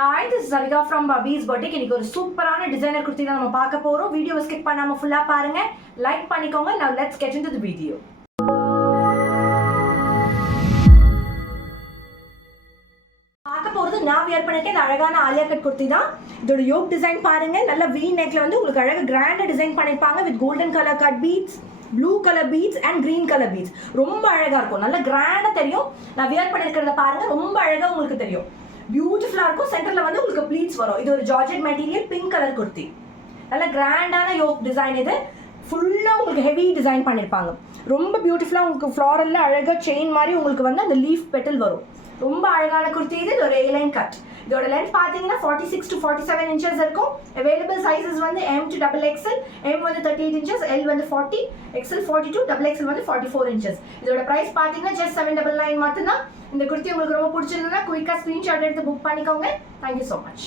Hi, this is Sarika from Bobby's Boutique. இன்னைக்கு ஒரு சூப்பரான டிசைனர் குர்த்தி தான் நம்ம பார்க்க போறோம். வீடியோவை ஸ்கிப் பண்ணாம ஃபுல்லா பாருங்க. லைக் பண்ணிக்கோங்க. Now let's get into the video. பார்க்க போறது நான் வியர் பண்ணிருக்கேன் இந்த அழகான ஆலியா கட் குர்த்தி தான். இதோட யோக் டிசைன் பாருங்க. நல்ல V neckல வந்து உங்களுக்கு அழகா கிராண்டா டிசைன் பண்ணிருப்பாங்க with golden color cut beads, blue color beads and green color beads. ரொம்ப அழகா இருக்கும். நல்ல கிராண்டா தெரியும். நான் வியர் பண்ணிருக்கிறத பாருங்க. ரொம்ப அழகா உங்களுக்கு தெரியும். பியூட்டிஃபுல்லா இருக்கும். சென்டர்ல வந்து உங்களுக்கு ப்ளீட்ஸ் வரும். இது ஒரு georgette material pink colour kurti. நல்ல கிராண்டான யோக் டிசைன். இது ஃபுல்லா உங்களுக்கு ஹெவி டிசைன் பண்ணிருப்பாங்க. ரொம்ப பியூட்டிஃபுல்லா உங்களுக்கு ஃப்ளாரல்ல அழகா செயின் மாதிரி உங்களுக்கு வந்து அந்த லீஃப் பெட்டல் வரும். ரொம்ப அழகான குர்த்தி. இது ஒரு A-line கட். இதோட லென்த் பாத்தீங்கன்னா 46 to 47 inches இருக்கும். அவைலபிள் சைஸஸ் வந்து M to XXL, M வந்து 38 inches, L வந்து 40, XL 42, XXL வந்து 44 inches. இதோட பிரைஸ் பாத்தீங்கன்னா just 799 மட்டும் தான். இந்த குர்த்தி உங்களுக்கு ரொம்ப பிடிச்சிருந்தா குயிக்கா ஸ்கிரீன்ஷாட் எடுத்து புக் பண்ணிக்கோங்க. Thank you so much.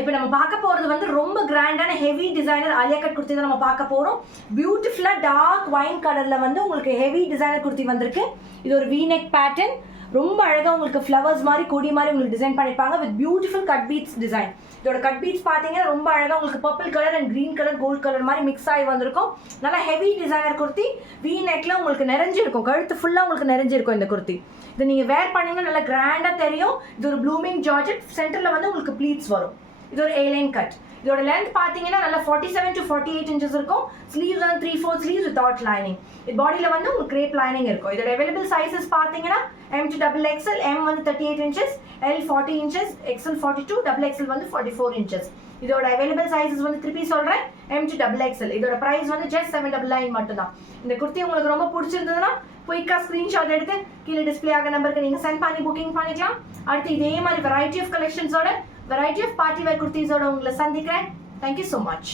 இப்போ நம்ம பார்க்க போறது வந்து ரொம்ப கிராண்டான heavy designer Alia cut kurti தான் நம்ம பார்க்க போறோம். பியூட்டிஃபுல்லா டார்க் வைன் கலர்ல வந்து உங்களுக்கு ஹெவி டிசைனர் குர்த்தி வந்திருக்கு. இது ஒரு V neck பேட்டர்ன். ரொம்ப அழகா உங்களுக்கு ஃப்ளவர்ஸ் மாதிரி கொடி மாதிரி உங்களுக்கு டிசைன் பண்ணிருப்பாங்க with beautiful cut beads design. இதோட கட் பீட்ஸ் பாத்தீங்கன்னா ரொம்ப அழகா உங்களுக்கு purple colour and green colour gold colour மாதிரி மிக்ஸ் ஆகி வந்திருக்கும். நல்லா ஹெவி டிசைனர் குர்த்தி. V neckல உங்களுக்கு நிறைஞ்சிருக்கும். கழுத்து ஃபுல்லா உங்களுக்கு நிறைஞ்சிருக்கும் இந்த குர்த்தி. இதை நீங்க வேர் பண்ணீங்கன்னா நல்லா கிராண்டா தெரியும். இது ஒரு ப்ளூமிங் ஜார்ஜெட். சென்டர்ல வந்து உங்களுக்கு ப்ளீட்ஸ் வரும். இது ஒரு A-line கட். இதோட லென்த் பாத்தீங்கன்னா நல்லா 47 to 48 inches இருக்கும். ஸ்லீவ்ஸ் வந்து 3/4 ஸ்லீவ்ஸ் வித்அவுட் லைனிங். இது பாடியில வந்து உங்களுக்கு கிரேப் லைனிங் இருக்கும். இதோட அவைலபிள் சைஸஸ் பாத்தீங்கன்னா M to XXL, M வந்து 38 inches, L 40 inches, XL 42, XXL வந்து 44 inches. இதோட அவைலபிள் சைஸஸ் வந்து திருப்பி சொல்றேன். M to XXL. இதோட பிரைஸ் வந்து just 799 மட்டும் தான். இந்த குர்த்தி உங்களுக்கு ரொம்ப பிடிச்சிருந்ததுன்னா குயிக்கா ஸ்கிரீன்ஷாட் எடுத்து கீழே டிஸ்ப்ளே ஆக நம்பருக்கு நீங்க சென்ட் பண்ணி புக்கிங் பண்ணிக்கலாம். அடுத்து இதே மாதிரி வெரைட்டி ஆஃப் கலெக்ஷன்ஸோட வெரைட்டி ஆஃப் பார்ட்டி வேர் குர்த்திஸோட உங்களை சந்திக்கிறேன். Thank you so much.